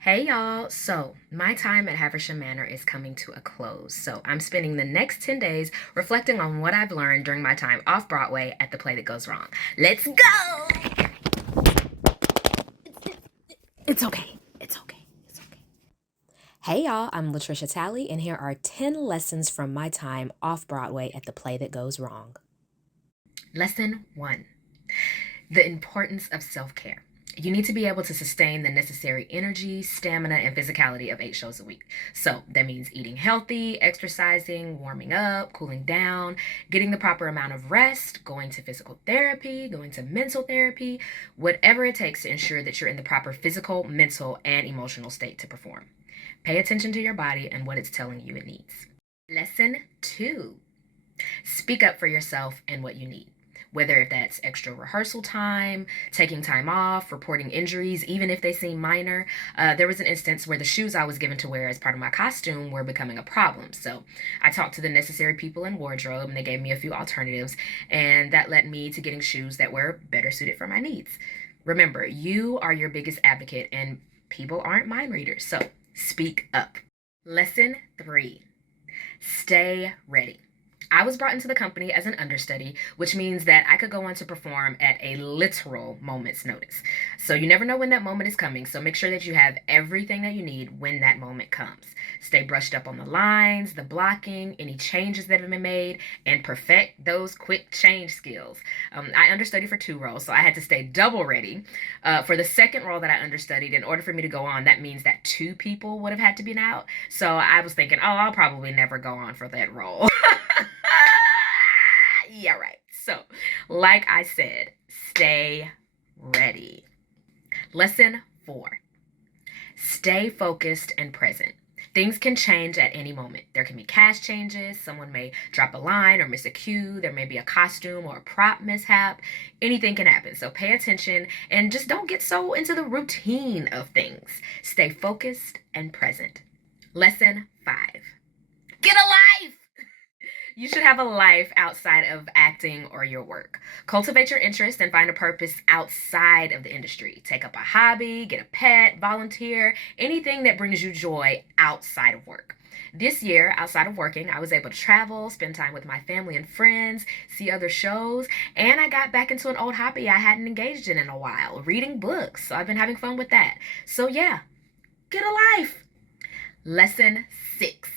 Hey y'all, so my time at Haversham Manor is coming to a close. So I'm spending the next 10 days reflecting on what I've learned during my time off Broadway at the play that goes wrong. Let's go! It's okay. It's okay. It's okay. Hey y'all, I'm Latricia Talley, and here are 10 lessons from my time off Broadway at the play that goes wrong. Lesson 1: the importance of self care. You need to be able to sustain the necessary energy, stamina, and physicality of 8 shows a week. So that means eating healthy, exercising, warming up, cooling down, getting the proper amount of rest, going to physical therapy, going to mental therapy, whatever it takes to ensure that you're in the proper physical, mental, and emotional state to perform. Pay attention to your body and what it's telling you it needs. Lesson 2: speak up for yourself and what you need. Whether if that's extra rehearsal time, taking time off, reporting injuries, even if they seem minor. There was an instance where the shoes I was given to wear as part of my costume were becoming a problem. So I talked to the necessary people in wardrobe and they gave me a few alternatives, and that led me to getting shoes that were better suited for my needs. Remember, you are your biggest advocate and people aren't mind readers, so speak up. Lesson 3: stay ready. I was brought into the company as an understudy, which means that I could go on to perform at a literal moment's notice. So you never know when that moment is coming, so make sure that you have everything that you need when that moment comes. Stay brushed up on the lines, the blocking, any changes that have been made, and perfect those quick change skills. I understudied for 2 roles, so I had to stay double ready. For the second role that I understudied, in order for me to go on, that means that 2 people would have had to be out. So I was thinking, oh, I'll probably never go on for that role. Yeah, right. So, like I said, stay ready. Lesson 4: stay focused and present. Things can change at any moment. There can be cast changes, someone may drop a line or miss a cue, there may be a costume or a prop mishap. Anything can happen. So pay attention and just don't get so into the routine of things. Stay focused and present. Lesson 5: get a life! You should have a life outside of acting or your work. Cultivate your interest and find a purpose outside of the industry. Take up a hobby, get a pet, volunteer, anything that brings you joy outside of work. This year, outside of working, I was able to travel, spend time with my family and friends, see other shows, and I got back into an old hobby I hadn't engaged in a while, reading books. So I've been having fun with that. So yeah, get a life. Lesson 6: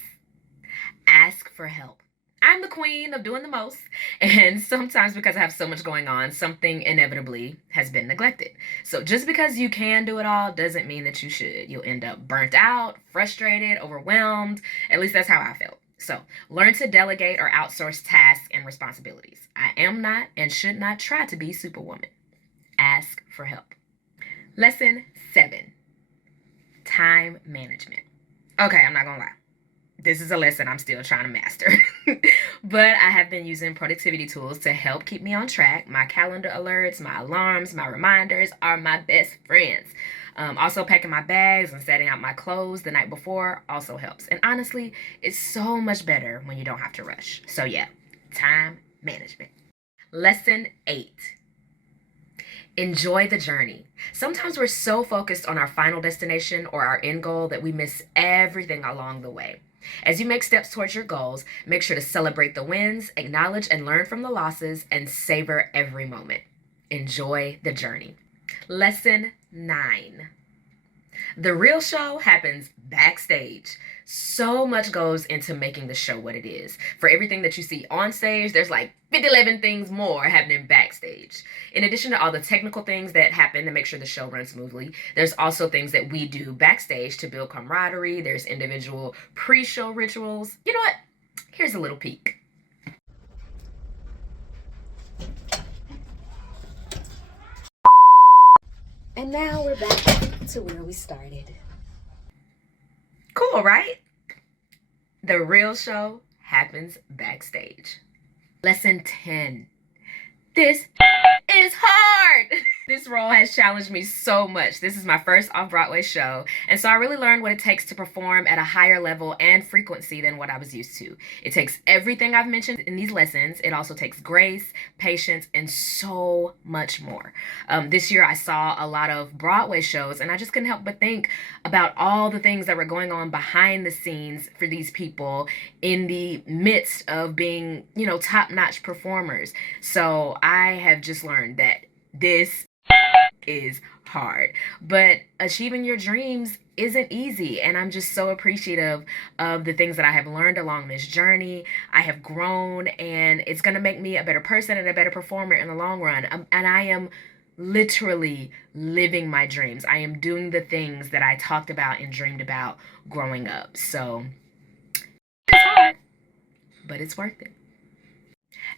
ask for help. I'm the queen of doing the most, and sometimes because I have so much going on, something inevitably has been neglected. So just because you can do it all doesn't mean that you should. You'll end up burnt out, frustrated, overwhelmed. At least that's how I felt. So learn to delegate or outsource tasks and responsibilities. I am not and should not try to be Superwoman. Ask for help. Lesson 7: time management. Okay, I'm not gonna lie, this is a lesson I'm still trying to master. But I have been using productivity tools to help keep me on track. My calendar alerts, my alarms, my reminders are my best friends. Also, packing my bags and setting out my clothes the night before also helps. And honestly, it's so much better when you don't have to rush. So, yeah, time management. Lesson 8: enjoy the journey. Sometimes we're so focused on our final destination or our end goal that we miss everything along the way. As you make steps towards your goals, make sure to celebrate the wins, acknowledge and learn from the losses, and savor every moment. Enjoy the journey. Lesson 9: the real show happens backstage. So much goes into making the show what it is. For everything that you see on stage, there's like 11 things more happening backstage. In addition to all the technical things that happen to make sure the show runs smoothly, there's also things that we do backstage to build camaraderie. There's individual pre-show rituals. You know what? Here's a little peek. And now we're back to where we started. Cool, right? The real show happens backstage. Lesson 10: this is hard. This role has challenged me so much. This is my first off-Broadway show, and so I really learned what it takes to perform at a higher level and frequency than what I was used to. It takes everything I've mentioned in these lessons. It also takes grace, patience, and so much more. This year I saw a lot of Broadway shows, and I just couldn't help but think about all the things that were going on behind the scenes for these people in the midst of being, top-notch performers. So I have just learned that this is hard. But achieving your dreams isn't easy. And I'm just so appreciative of the things that I have learned along this journey. I have grown, and it's going to make me a better person and a better performer in the long run. And I am literally living my dreams. I am doing the things that I talked about and dreamed about growing up. So it's hard, but it's worth it.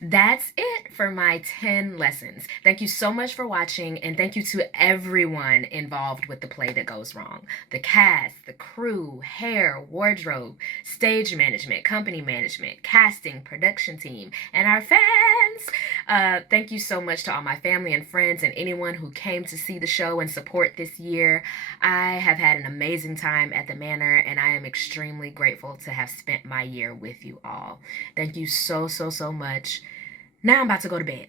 That's it for my 10 lessons. Thank you so much for watching, and thank you to everyone involved with the play that goes wrong. The cast, the crew, hair, wardrobe, stage management, company management, casting, production team, and our fans. Thank you so much to all my family and friends and anyone who came to see the show and support this year. I have had an amazing time at the Manor, and I am extremely grateful to have spent my year with you all. Thank you so, so, so much. Now I'm about to go to bed.